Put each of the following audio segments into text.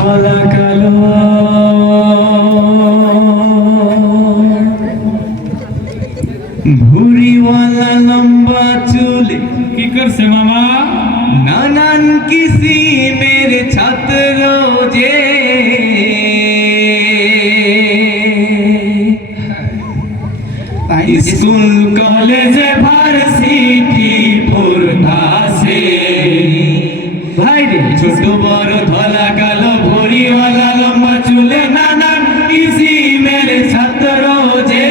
কালো ভুরিওয়ালা লম্বা চুল কি করছে মামা? নানান কিসিমের ছাত্র যে স্কুল কলেজে ভার্সিটি পড়তাছে ভাই রে ছোট বড় ধলা কালো ভুরিওয়ালা লম্বা চুলে নানান কিসিমের ছাত্র যে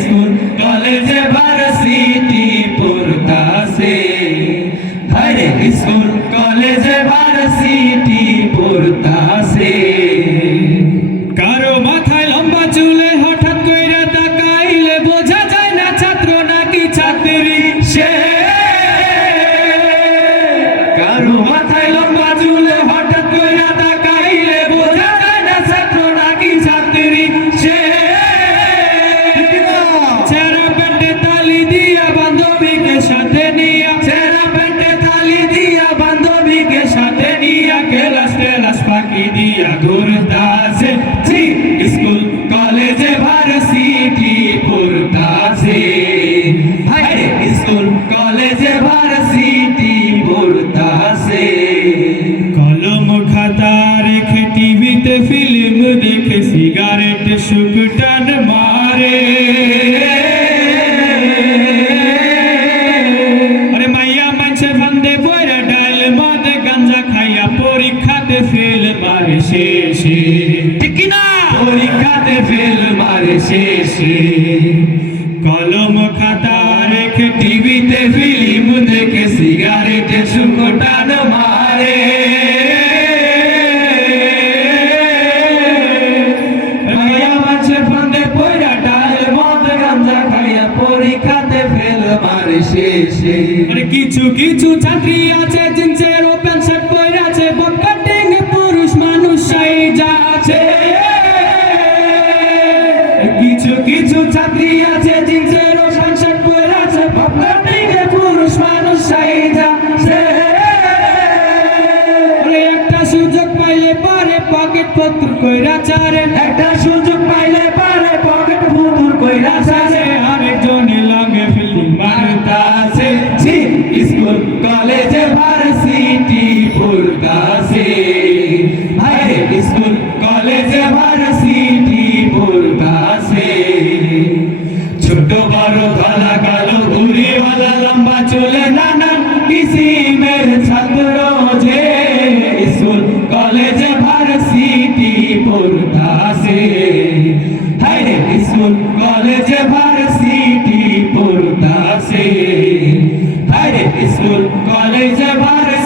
স্কুল কলেজে ভার্সিটি পড়তাছে ভাই রে স্কুল কলেজে ভার্সিটি পড়তাছে কারো মাথায় লম্বা চুলে হঠাৎ কইরা তাকাইলে বোঝা যায় না ছাত্র নাকি ছাত্রী সে কারো মাথায় লম্বা চুলে হঠাৎ কইরা তাকাইলে বোঝা যায় না ছাত্র নাকি ছাত্রী সে ছেঁড়া প্যান্টে তালি দিয়া বান্ধবীকে সাথে নিয়া ছেঁড়া প্যান্টে তালি দিয়া বান্ধবীকে সাথে নিয়া কেলাস টেলাস ফাঁকি দিয়া ঘুরতাছে স্কুল কলেজে ভার্সিটি পড়তাছে ভাই রে স্কুল কলেজে ভার্সিটি পড়তাছে কলম খাতা রেখে টিভিতে ফিল্ম দেখে সিগারেট শুকটান মারে আরে মাইয়া মানছে ফান্দে পয়রা ডাল মদ গাঞ্জা খাইয়া পরীক্ষাতে ফেল মারে শেষে ঠিক না পরীক্ষাতে ফেল মারে শেষে কলম খাতা রেখে টিভিতে ফিল্ম দেখে সিগারেটে শুকটান মারে মাইয়া মানছে ফান্দে পয়রা ডাল মদ গাঞ্জা খাইয়া পরীক্ষাতে ফেল মারে শেষে আরে কিছু কিছু ছাত্রী আছে জিন্সের ওপেন শার্ট পরে আছে বব কাটিং পুরুষ মানুষ সাইজা আছে কিছু কিছু ছাত্রী আছে জিন্সের ওপেন শার্ট পরে আছে বব কাটিং পুরুষ মানুষ সাইজা আছে আরে একটা সুযোগ পাইলে পারে পকেট পত্র কইরা চারে একটা সুযোগ পাইলে পারে পকেট ফুতুর কইরা সাজে আরেকজনে লাগে ফিল্ডিং মারতাছে স্কুল কলেজে ভার্সিটি পড়তাছে ভাই রে স্কুল কলেজে ভার্সিটি পড়তাছে ছোট বড় ধলা কালো ঘুরিওয়ালা লম্বা চুলে নানান কিসিমের ছাত্র যে স্কুল কলেজে ভার্সিটি পড়তাছে হাই রে স্কুল কলেজে ভার্সিটি পড়তাছে হাই রে স্কুল কলেজে ভার্সিটি